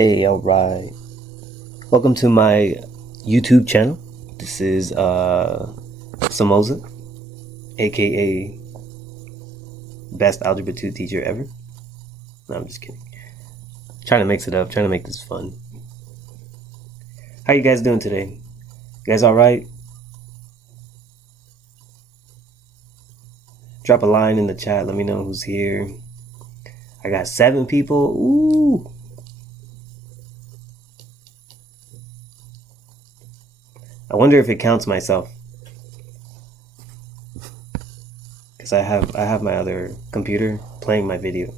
Hey, alright. Welcome to my YouTube channel. This is Samoza, aka best Algebra 2 teacher ever. No, I'm just kidding. Trying to mix it up, trying to make this fun. How you guys doing today? You guys alright? Drop a line in the chat, let me know who's here. I got 7 people. Ooh. I wonder if it counts myself, because I have my other computer playing my video,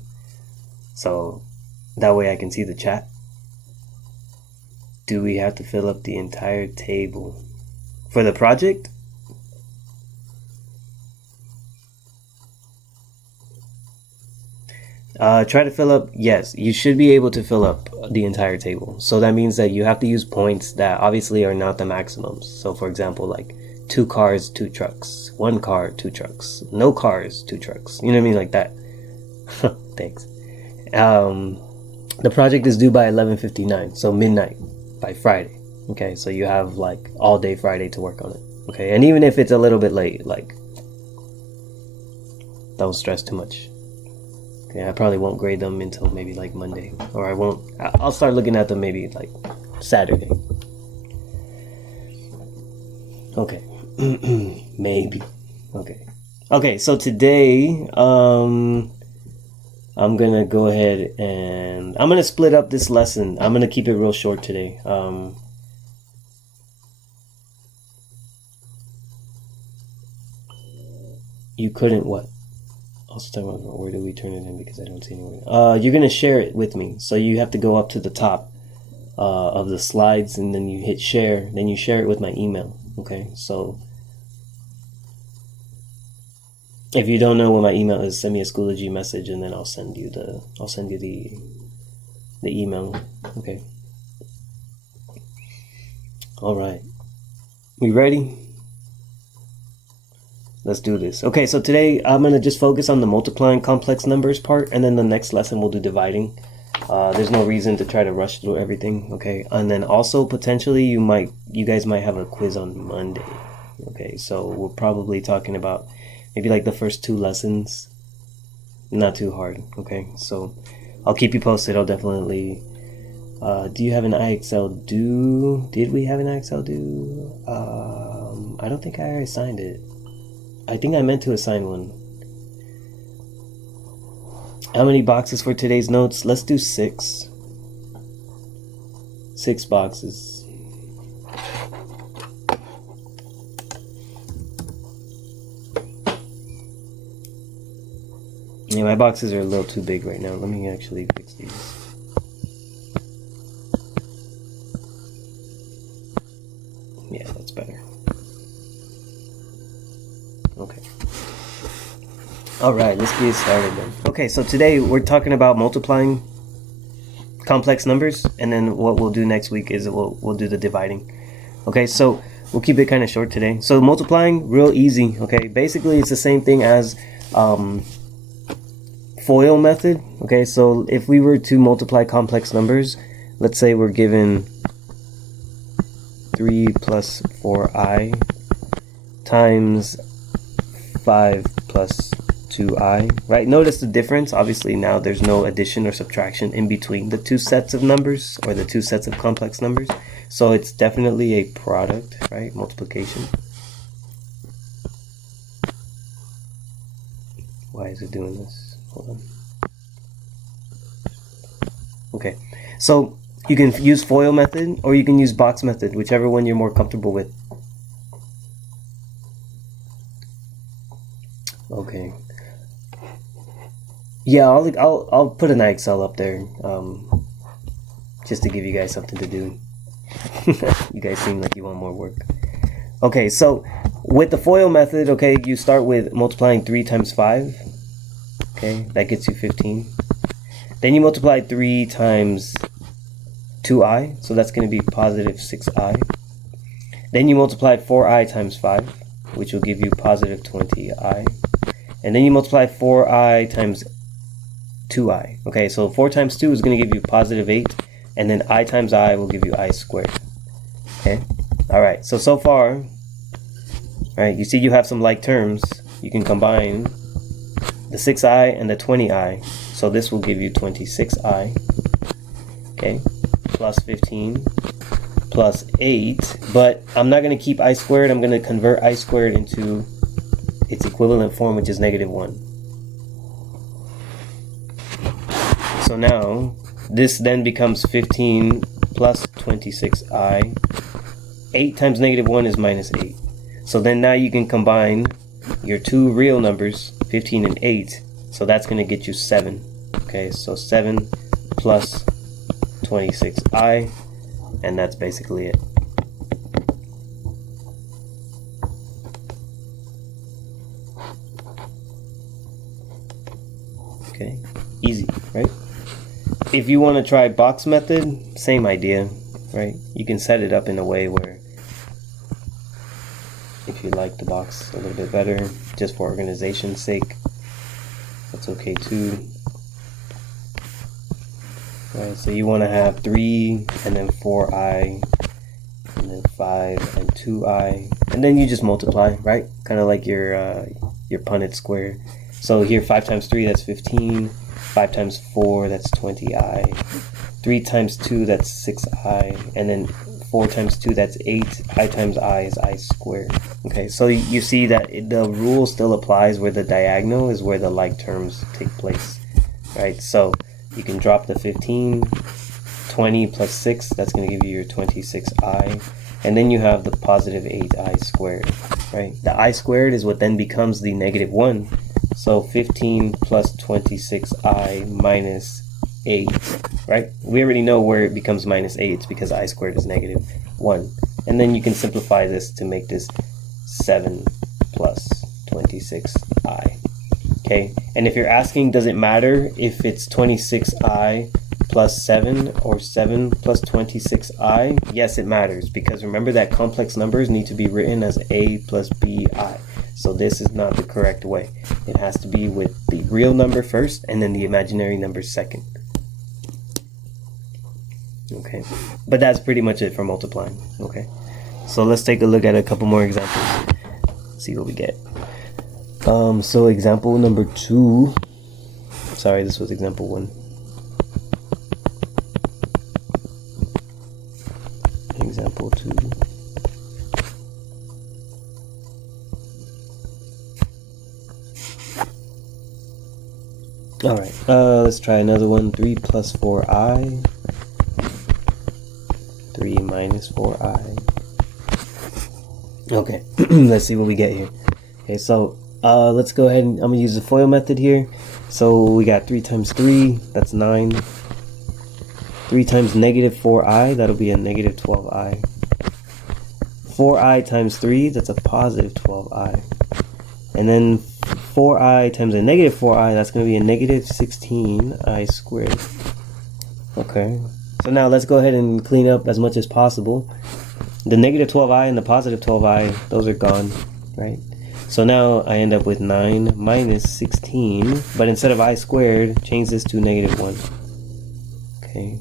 so that way I can see the chat. Do we have to fill up the entire table for the project? Try to fill up. Yes, you should be able to fill up the entire table. So that means that you have to use points that obviously are not the maximums. So for example, like 2 cars, 2 trucks, 1 car, 2 trucks, no cars, 2 trucks. You know what I mean? Like that. Thanks. The project is due by 11:59, so midnight by Friday. Okay, so you have like all day Friday to work on it. Okay, and even if it's a little bit late, like, don't stress too much. Yeah, I probably won't grade them until maybe like Monday, or I won't. I'll start looking at them maybe like Saturday. Okay, maybe. Okay. So today, I'm gonna go ahead and I'm gonna split up this lesson. I'm gonna keep it real short today. You couldn't what? Also talking about where do we turn it in, because I don't see anywhere. You're gonna share it with me, so you have to go up to the top of the slides, and then you hit share. Then you share it with my email. Okay, so if you don't know what my email is, send me a Schoology message, and then I'll send you the email. Okay. All right. We ready? Let's do this. Okay, so today I'm going to just focus on the multiplying complex numbers part, and then the next lesson we'll do dividing. There's no reason to try to rush through everything, okay? And then also potentially you guys might have a quiz on Monday. Okay, so we're probably talking about maybe like the first 2 lessons. Not too hard, okay? So I'll keep you posted. I'll definitely do you have an IXL due? Did we have an IXL due? I don't think I assigned it. I think I meant to assign one. How many boxes for today's notes? Let's do 6. 6 boxes. Yeah, my boxes are a little too big right now. Let me actually fix these. Yeah, that's better. Okay. All right, let's get started then. Okay, so today we're talking about multiplying complex numbers, and then what we'll do next week is we'll do the dividing. Okay, so we'll keep it kind of short today. So multiplying, real easy. Okay, basically it's the same thing as FOIL method. Okay, so if we were to multiply complex numbers, let's say we're given 3 plus 4i times 5 plus 2i, right? Notice the difference. Obviously now there's no addition or subtraction in between the 2 sets of numbers, or the 2 sets of complex numbers. So it's definitely a product, right? Multiplication. Why is it doing this? Hold on. Okay, so you can use FOIL method, or you can use box method, whichever one you're more comfortable with. Okay. Yeah, I'll put an IXL up there, just to give you guys something to do. You guys seem like you want more work. Okay, so with the FOIL method, okay, you start with multiplying 3 times 5. Okay, that gets you 15. Then you multiply 3 times 2i, so that's going to be positive 6i. Then you multiply 4i times 5, which will give you positive 20i. And then you multiply 4i times 2i. Okay, so 4 times 2 is going to give you positive 8. and then I times I will give you I squared. Okay. All right. So far, all right. You see, you have some like terms. You can combine the 6i and the 20i. So this will give you 26i. Okay. Plus 15 plus 8. But I'm not going to keep I squared. I'm going to convert I squared into its equivalent form, which is -1. So now this then becomes 15 plus 26i. 8 times -1 is -8. So then now you can combine your two real numbers, 15 and 8. So that's going to get you 7. Okay, so 7 plus 26i, and that's basically it. Okay, easy, right? If you want to try box method, same idea, right? You can set it up in a way where if you like the box a little bit better, just for organization's sake, that's okay too. Right, so you want to have 3 and then 4i and then 5 and 2i, and then you just multiply, right? Kind of like your Punnett square. So here 5 times 3, that's 15. 5 times 4, that's 20i. 3 times 2, that's 6i. And then 4 times 2, that's 8. I times I is I squared. Okay, so you see that the rule still applies where the diagonal is where the like terms take place, right? So you can drop the 15, 20 plus 6, that's going to give you your 26i. And then you have the positive 8i squared, right? The I squared is what then becomes the -1. So 15 plus 26i minus 8, right? We already know where it becomes -8. It's because I squared is -1. And then you can simplify this to make this 7 plus 26i. Okay, and if you're asking, does it matter if it's 26i plus 7 or 7 plus 26i? Yes, it matters, because remember that complex numbers need to be written as a plus bi. So this is not the correct way. It has to be with the real number first and then the imaginary number second. Okay, but that's pretty much it for multiplying. Okay, so let's take a look at a couple more examples. See what we get. So example number 2. Sorry, this was example 1. Example 2. Alright, let's try another one. 3 plus 4i. 3 minus 4i. Okay, let's see what we get here. Okay, so let's go ahead and I'm going to use the FOIL method here. So we got 3 times 3, that's 9. 3 times -4i, that'll be a -12i. 4i times 3, that's a positive 12i. And then 4i times a -4i, that's going to be a -16i squared. Okay, so now let's go ahead and clean up as much as possible. The -12i and the positive 12i, those are gone, right? So now I end up with 9 minus 16, but instead of I squared, change this to -1. Okay,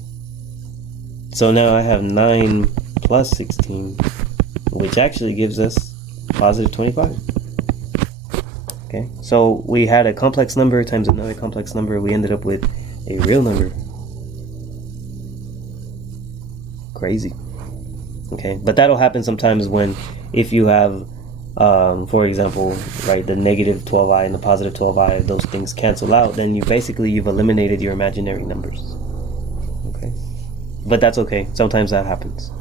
so now I have 9 plus 16, which actually gives us positive 25. Okay, so we had a complex number times another complex number. We ended up with a real number. Crazy. Okay, but that'll happen sometimes when, if you have, for example, right, the -12i and the positive 12i, those things cancel out, then you've eliminated your imaginary numbers. Okay, but that's okay. Sometimes that happens.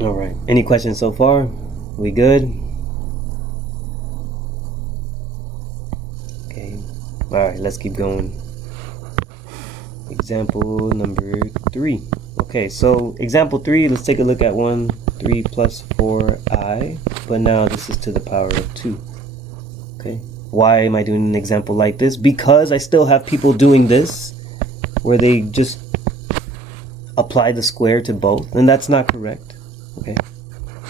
All right. Any questions so far? We good? Okay. All right. Let's keep going. Example number 3. Okay. So example 3. Let's take a look at 1. 3 plus 4i. But now this is to the power of 2. Okay. Why am I doing an example like this? Because I still have people doing this, where they just apply the square to both, and that's not correct. Okay,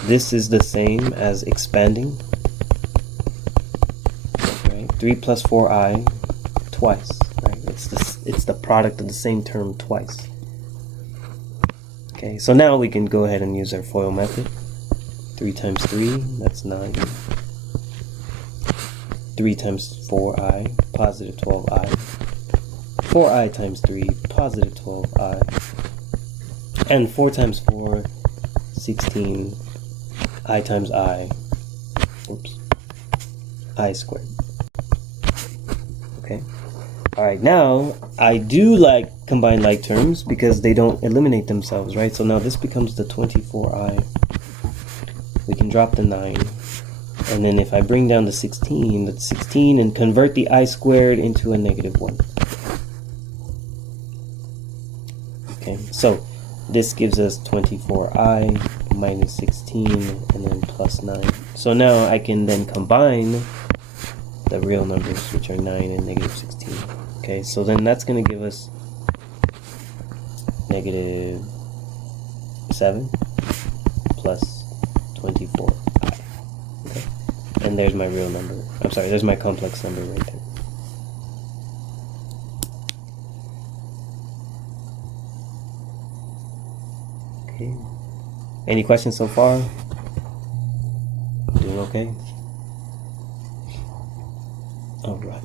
this is the same as expanding. Right? 3 plus 4i twice, right? It's the product of the same term twice. Okay, so now we can go ahead and use our FOIL method. 3 times 3, that's 9. 3 times 4i, positive 12i. 4i times 3, positive 12i. And 4 times 4, 16. I times I. Oops. I squared. Okay. Alright, now I do like combine like terms because they don't eliminate themselves, right? So now this becomes the 24i. We can drop the 9. And then if I bring down the 16, that's 16, and convert the I squared into a negative 1. Okay, so this gives us 24i minus 16 and then plus 9. So now I can then combine the real numbers, which are 9 and negative 16. Okay, so then that's going to give us negative 7 plus 24i. Okay, and there's my real number. I'm sorry, there's my complex number right there. Okay. Any questions so far? Doing okay? All right.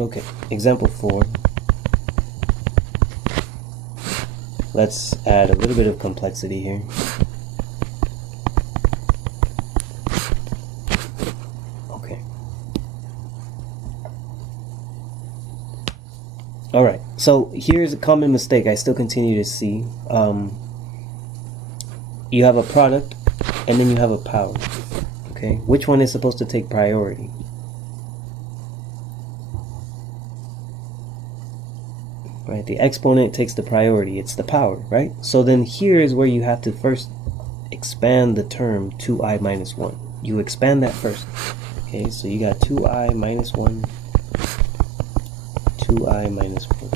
Okay, example 4. Let's add a little bit of complexity here. Okay. All right, so here's a common mistake I still continue to see. You have a product and then you have a power. Okay, which one is supposed to take priority? Right, the exponent takes the priority, it's the power, right? So then here is where you have to first expand the term 2i minus 1. You expand that first. Okay, so you got 2i minus 1, 2i minus 1.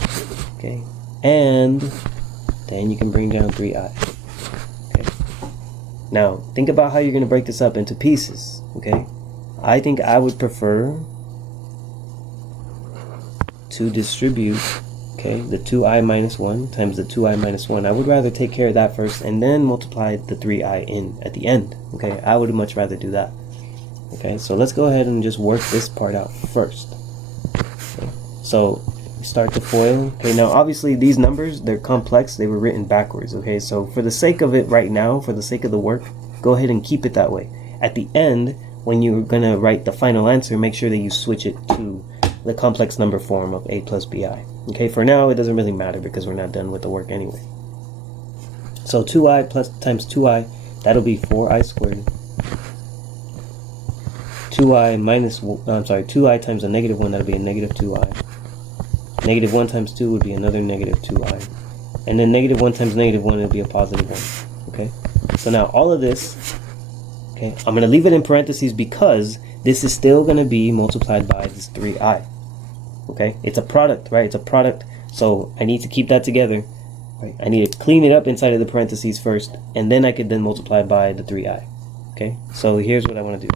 Okay, and then you can bring down 3i. Okay, now think about how you're going to break this up into pieces. Okay, I think I would prefer to distribute, okay, the 2i minus 1 times the 2i minus 1. I would rather take care of that first and then multiply the 3i in at the end. Okay, I would much rather do that. Okay, so let's go ahead and just work this part out first. Okay, so start to FOIL. Okay, now obviously these numbers, they're complex, they were written backwards. Okay, so for the sake of it right now, for the sake of the work, go ahead and keep it that way. At the end, when you're gonna write the final answer, make sure that you switch it to the complex number form of a plus bi. Okay, for now it doesn't really matter because we're not done with the work anyway. So 2i plus times 2i, that'll be 4i squared. 2i minus, I'm sorry, 2i times a negative 1, that'll be a negative 2i. Negative 1 times 2 would be another negative 2i. And then negative 1 times negative 1 would be a positive 1. Okay, so now all of this, okay, I'm going to leave it in parentheses because this is still going to be multiplied by this 3i. Okay, it's a product, right? It's a product, so I need to keep that together. Right? I need to clean it up inside of the parentheses first, and then I could then multiply by the 3i. Okay, so here's what I want to do.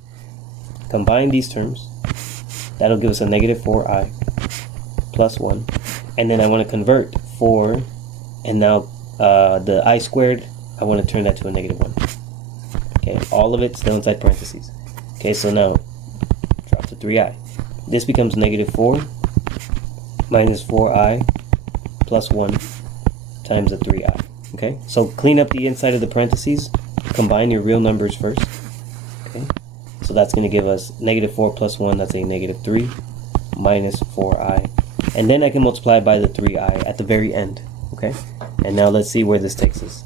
Combine these terms. That'll give us a negative 4i plus 1. And then I want to convert 4, and now the I squared, I want to turn that to a negative 1. Okay, all of it still inside parentheses. Okay, so now drop to 3i. This becomes negative 4 minus 4i plus 1 times the 3i. Okay, so clean up the inside of the parentheses. Combine your real numbers first. Okay, so that's going to give us negative 4 plus 1, that's a negative 3 minus 4i. And then I can multiply by the 3i at the very end. Okay, and now let's see where this takes us.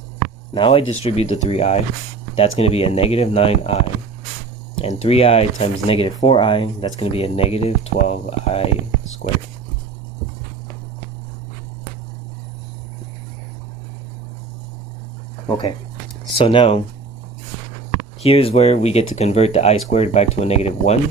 Now I distribute the 3i. That's going to be a negative 9i. And 3i times negative 4i, that's going to be a negative 12i squared. Okay, so now here's where we get to convert the I squared back to a negative 1.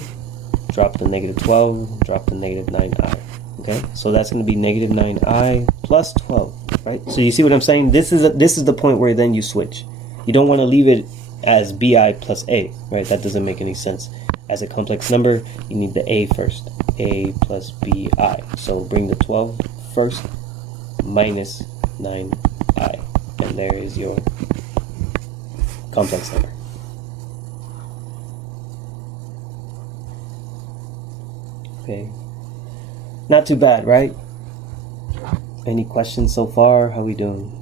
Drop the negative 12, drop the negative 9i. Okay, so that's going to be negative 9i plus 12, right? So you see what I'm saying? This is the point where then you switch. You don't want to leave it as bi plus a, right? That doesn't make any sense. As a complex number, you need the a first. A plus bi. So bring the 12 first, minus 9i. And there is your complex number. Okay. Not too bad, right? Any questions so far? How we doing?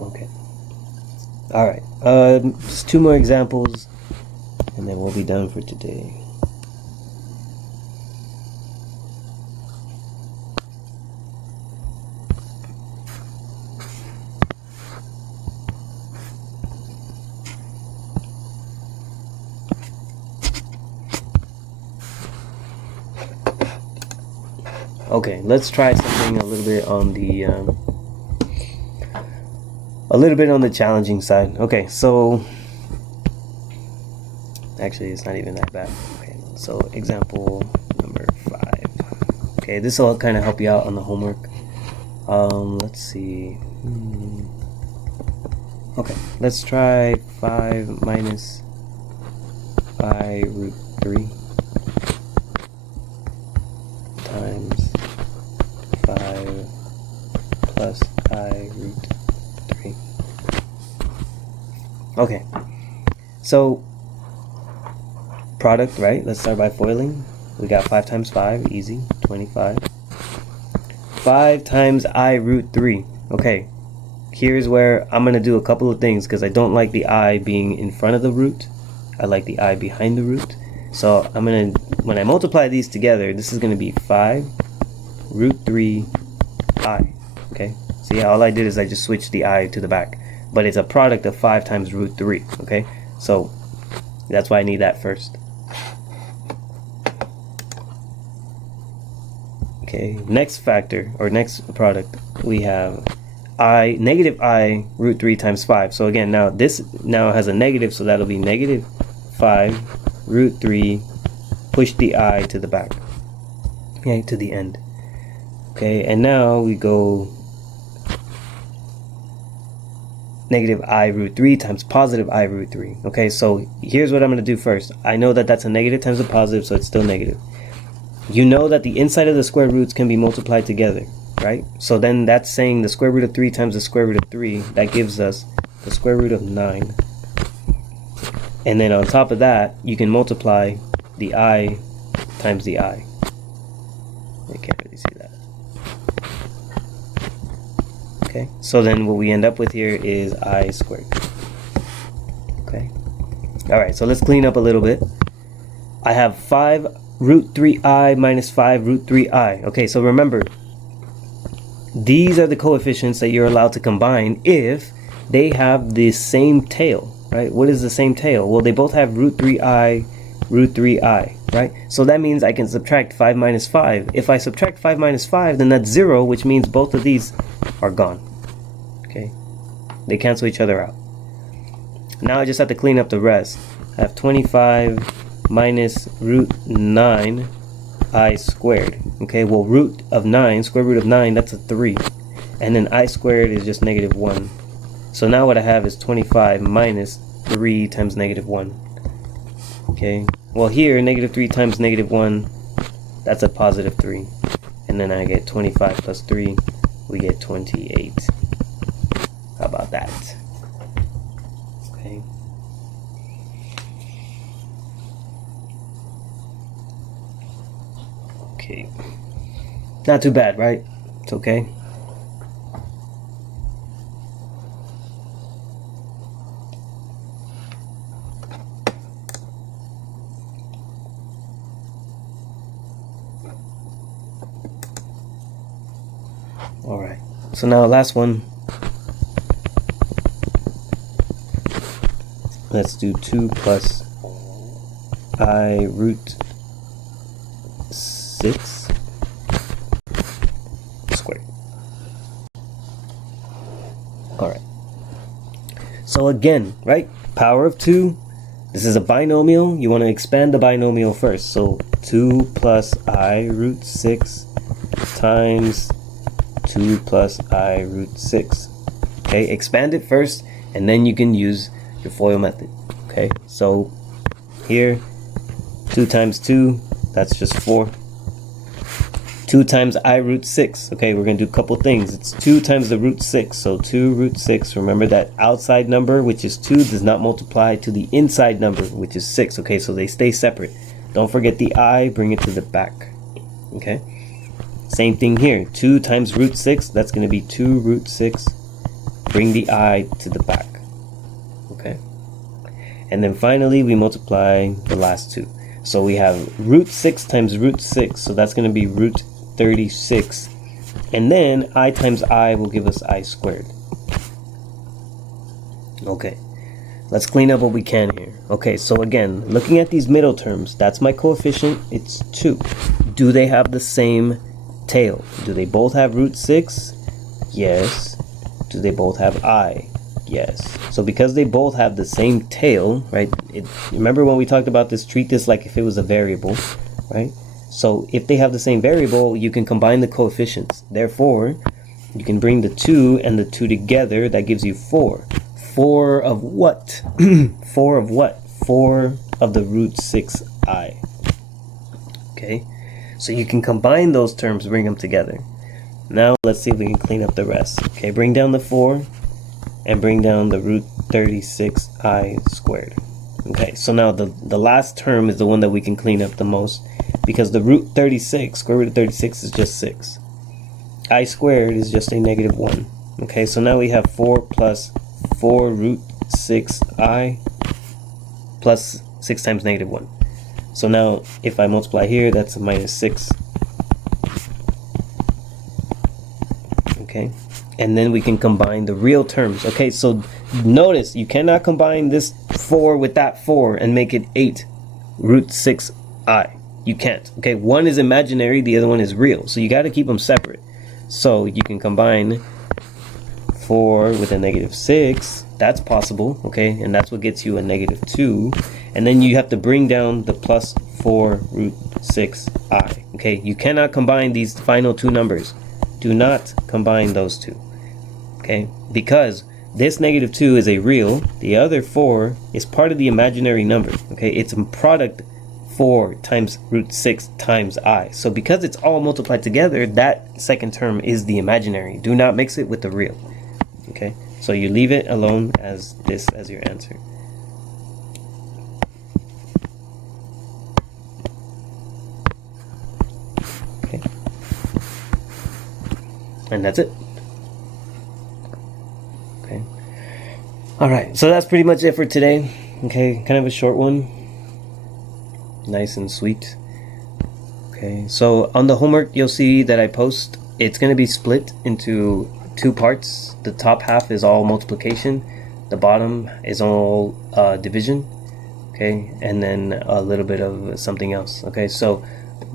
Okay. All right. Just 2 more examples, and then we'll be done for today. Okay, let's try something a little bit on the challenging side. Okay, so actually it's not even that bad. Okay, so example number 5. Okay, this will kind of help you out on the homework. Let's see. Okay, let's try 5 minus I root 3 times 5 plus I root 3. Okay, so product, right? Let's start by foiling. We got 5 times 5, easy, 25. 5 times I root 3. Okay, here's where I'm going to do a couple of things because I don't like the I being in front of the root. I like the I behind the root. So I'm going to, when I multiply these together, this is going to be 5 root 3 I. Okay, see, all I did is I just switched the I to the back. But it's a product of 5 times root 3. Okay, so that's why I need that first. Okay, next factor, or next product, we have I, negative I root 3 times 5. So again, now this now has a negative, so that'll be negative 5 root 3, push the I to the back, okay, to the end. Okay, and now we go negative I root 3 times positive I root 3. Okay, so here's what I'm going to do first. I know that that's a negative times a positive, so it's still negative. You know that the inside of the square roots can be multiplied together, right? So then that's saying the square root of 3 times the square root of 3. That gives us the square root of 9. And then on top of that, you can multiply the I times the I. I can't really see that. Okay, so then what we end up with here is I squared. Okay, all right, so let's clean up a little bit. I have 5 root 3i minus 5 root 3i. Okay, so remember, these are the coefficients that you're allowed to combine if they have the same tail, right? What is the same tail? Well, they both have root 3i, root 3i, right? So that means I can subtract 5 minus 5. If I subtract 5 minus 5, then that's 0, which means both of these are gone. Okay, they cancel each other out. Now I just have to clean up the rest. I have 25 minus root 9 I squared. Okay, well, root of 9, square root of 9, that's a 3. And then I squared is just negative 1. So now what I have is 25 minus 3 times negative 1. Okay, well here, negative 3 times negative 1, that's a positive 3. And then I get 25 plus 3, we get 28. How about that? Okay. Okay. Not too bad, right? It's okay. All right. So now last one. Let's do 2 plus I root 6 squared. So again, right, power of 2. This is a binomial. You want to expand the binomial first. So 2 plus I root 6 times 2 plus I root 6. Okay, expand it first, and then you can use your FOIL method. Okay, so here, 2 times 2, that's just 4. 2 times I root 6. Okay, we're going to do a couple things. It's 2 times the root 6. So 2 root 6. Remember that outside number, which is 2, does not multiply to the inside number, which is 6. Okay, so they stay separate. Don't forget the I, bring it to the back. Okay, same thing here. 2 times root 6, that's going to be 2 root 6. Bring the I to the back. Okay, and then finally we multiply the last 2. So we have root 6 times root 6. So that's going to be root 36, and then I times I will give us I squared. Okay, let's clean up what we can here. Okay, so again, looking at these middle terms, that's my coefficient, it's 2. Do they have the same tail? Do they both have root 6? Yes. Do they both have I? Yes. So because they both have the same tail, right? Remember when we talked about this, treat this like if it was a variable, right? So if they have the same variable, you can combine the coefficients. Therefore, you can bring the 2 and the 2 together. That gives you 4. 4 of what? 4 of what? 4 of the root 6i. Okay, so you can combine those terms, bring them together. Now let's see if we can clean up the rest. Okay, bring down the 4 and bring down the root 36i squared. Okay, so now the last term is the one that we can clean up the most, because the root 36, square root of 36 is just 6. I squared is just a -1. Okay, so now we have 4 plus 4 root 6i plus 6 times -1. So now if I multiply here, that's a -6. Okay, and then we can combine the real terms. Okay, so notice you cannot combine this 4 with that 4 and make it 8 root 6i. You can't. Okay, one is imaginary, the other one is real, so you got to keep them separate. So you can combine 4 with a -6. That's possible. Okay, and that's what gets you a -2. And then you have to bring down the plus 4 root 6i. Okay, you cannot combine these final two numbers. Do not combine those two. Okay, because this -2 is a real, the other 4 is part of the imaginary number. Okay, it's a product 4 times root 6 times I. So because it's all multiplied together, that second term is the imaginary. Do not mix it with the real. Okay, so you leave it alone as this as your answer. Okay, and that's it. Okay, all right, so that's pretty much it for today. Okay, kind of a short one, nice and sweet. Okay, so on the homework you'll see that I post, it's going to be split into 2 parts. The top half is all multiplication, the bottom is all division. Okay, and then a little bit of something else. Okay, so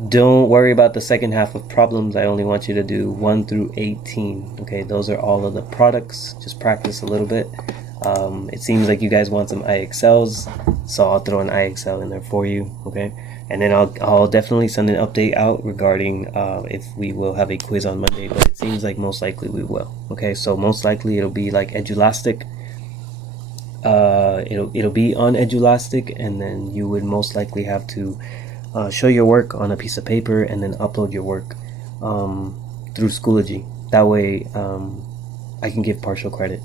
don't worry about the second half of problems. I only want you to do 1 through 18. Okay, those are all of the products. Just practice a little bit. It seems like you guys want some IXLs, so I'll throw an IXL in there for you. Okay, and then I'll definitely send an update out regarding if we will have a quiz on Monday, but it seems like most likely we will. Okay, so most likely it'll be like Edulastic. It'll be on Edulastic, and then you would most likely have to show your work on a piece of paper and then upload your work through Schoology. That way I can give partial credit.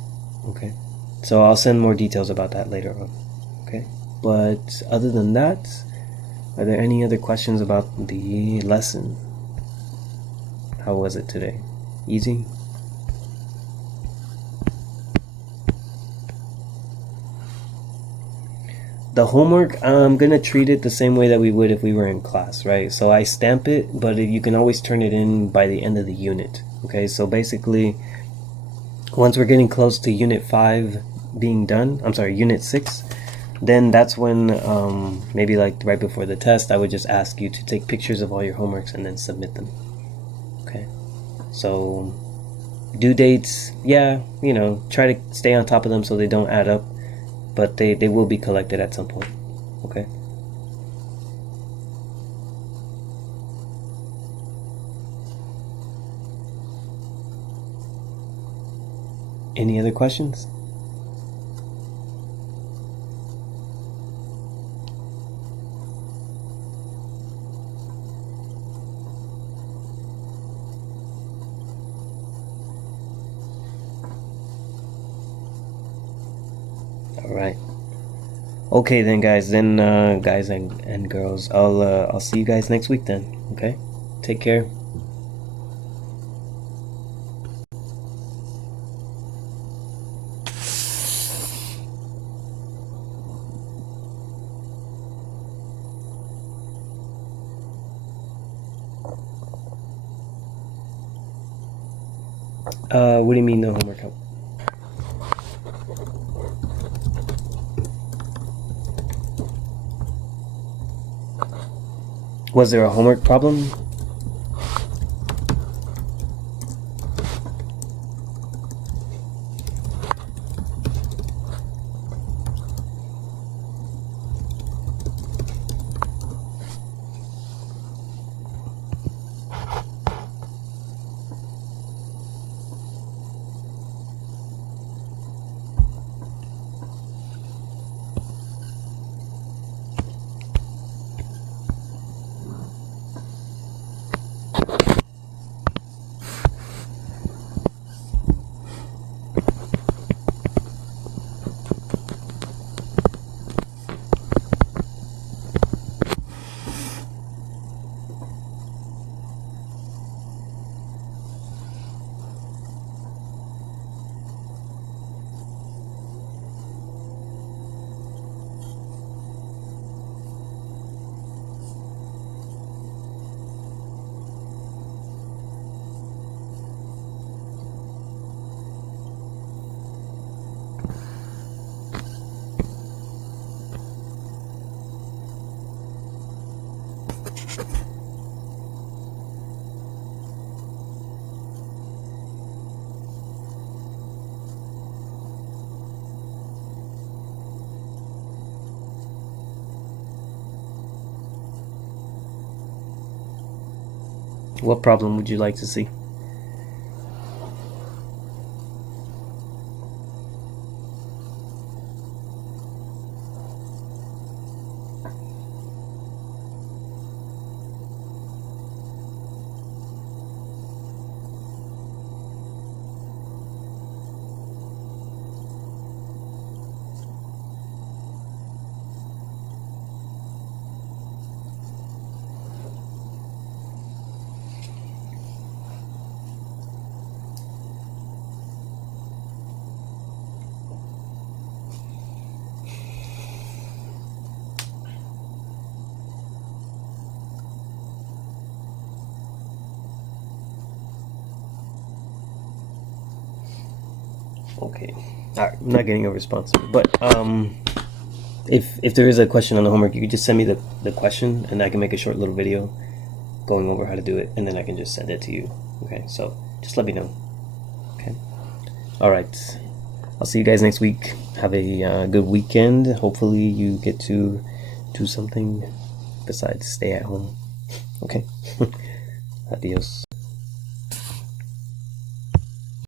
Okay, so I'll send more details about that later on. Okay, but other than that, are there any other questions about the lesson? How was it today? Easy? The homework, I'm gonna treat it the same way that we would if we were in class, right? So I stamp it, but you can always turn it in by the end of the unit. Okay, so basically, once we're getting close to unit 5 being done, I'm sorry, unit 6, then that's when maybe like right before the test, I would just ask you to take pictures of all your homeworks and then submit them. Okay, so Due dates, yeah, you know, try to stay on top of them so they don't add up, but they will be collected at some point. Okay. Any other questions? All right. Okay then, guys. Then, guys and girls, I'll see you guys next week then. Okay. Take care. What do you mean no homework? Was there a homework problem? What problem would you like to see? Okay. All right. I'm not getting a response, but if there is a question on the homework, you could just send me the question, and I can make a short little video going over how to do it, and then I can just send it to you. Okay. So just let me know. Okay. All right. I'll see you guys next week. Have a good weekend. Hopefully you get to do something besides stay at home. Okay. Adios.